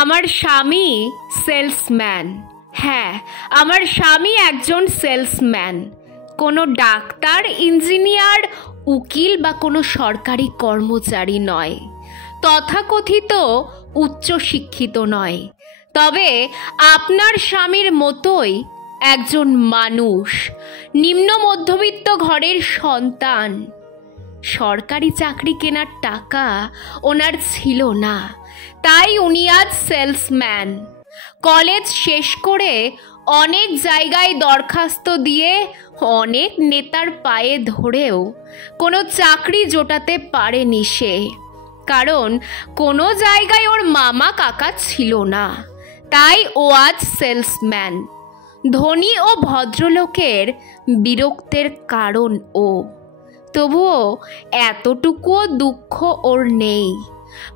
আমার স্বামী সেলসম্যান। হ্যাঁ, আমার স্বামী একজন সেলসম্যান। কোনো ডাক্তার, ইঞ্জিনিয়ার, উকিল বা কোনো সরকারি কর্মচারী নয়, তথাকথিত উচ্চশিক্ষিত নয়। তবে আপনার স্বামীর মতোই একজন মানুষ, নিম্ন মধ্যবিত্ত ঘরের সন্তান। সরকারি চাকরি কেনার টাকা ওনার ছিল না, তাই উনি আজ সেলসম্যান। কলেজ শেষ করে অনেক জায়গায় দরখাস্ত দিয়ে অনেক নেতার পায়ে ধরেও কোনো চাকরি জোটাতে পারেনি সে, কারণ কোনো জায়গায় ওর মামা কাকা ছিল না। তাই ও আজ সেলসম্যান। ধনী ও ভদ্রলোকের বিরক্তের কারণ ও। তবুও এতটুকুও দুঃখ ওর নেই।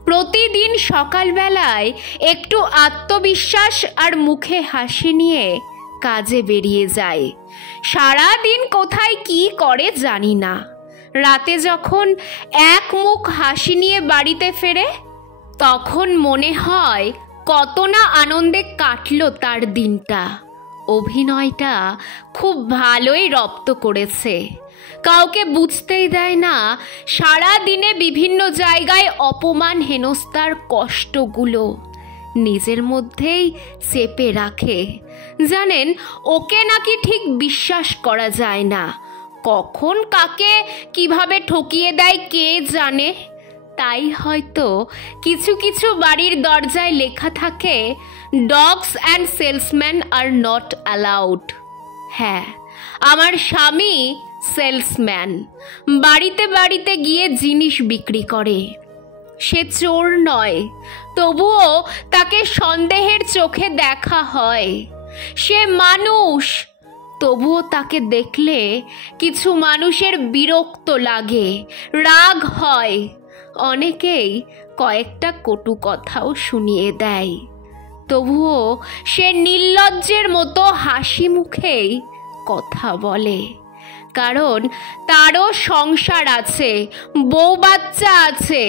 প্রতিদিন সকালবেলায় একটু আত্মবিশ্বাস আর মুখে হাসি নিয়ে কাজে বেরিয়ে যায়। সারা দিন কোথায় কি করে জানি না। রাতে যখন এক মুখ হাসি নিয়ে বাড়িতে ফেরে, তখন মনে হয় কত না আনন্দে কাটলো তার দিনটা। অভিনয়টা খুব ভালোই রপ্ত করেছে। কাউকে বুঝতেই দেয় না সারা দিনে বিভিন্ন জায়গায় অপমান হেনস্থার কষ্টগুলো নিজের মধ্যেই চেপে রাখে। জানেন, ওকে নাকি ঠিক বিশ্বাস করা যায় না। কখন কাকে কিভাবে ঠকিয়ে দেয় কে জানে। তাই হয়তো কিছু কিছু বাড়ির দরজায় লেখা থাকে, dogs and salesman are not allowed. হ্যাঁ, আমার স্বামী সেলসম্যান। বাড়িতে বাড়িতে গিয়ে জিনিস বিক্রি করে। সে চোর নয়, তবুও তাকে সন্দেহের চোখে দেখা হয়। সে মানুষ, তবুও তাকে দেখলে কিছু মানুষের বিরক্ত লাগে, রাগ হয়। অনেকেই কয়েকটা কটু কথাও শুনিয়ে দেয়। তবুও সে নির্লজ্জের মতো হাসি মুখেই কথা বলে, কারণ তারও সংসার আছে, বউ বাচ্চা আছে,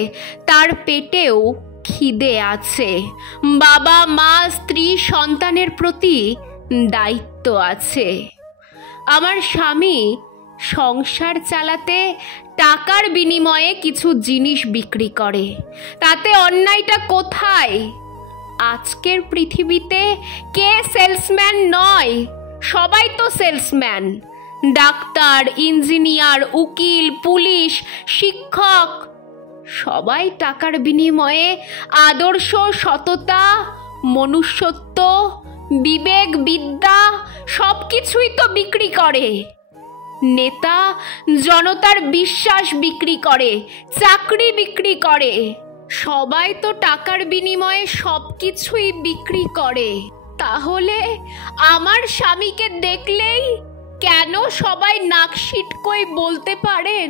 তার পেটেও খিদে আছে, বাবা মা স্ত্রী সন্তানের প্রতি দায়িত্ব আছে। আমার স্বামী সংসার চালাতে টাকার বিনিময়ে কিছু জিনিস বিক্রি করে। তাতে অন্যায়টা কোথায়? আজকের পৃথিবীতে কে সেলসম্যান নয়? সবাই তো সেলসম্যান। ডাক্তার, ইঞ্জিনিয়ার, উকিল, পুলিশ, শিক্ষক, সবাই টাকার বিনিময়ে আদর্শ, সততা, মনুষ্যত্ব, বিবেক, বিদ্যা সব কিছুই তো বিক্রি করে। নেতা জনতার বিশ্বাস বিক্রি করে, চাকরি বিক্রি করে। সবাই তো টাকার বিনিময়ে সব কিছুই বিক্রি করে। তাহলে আমার স্বামীকে দেখলেই কেন সবাই নাক সিটকোই বলতে পারেন,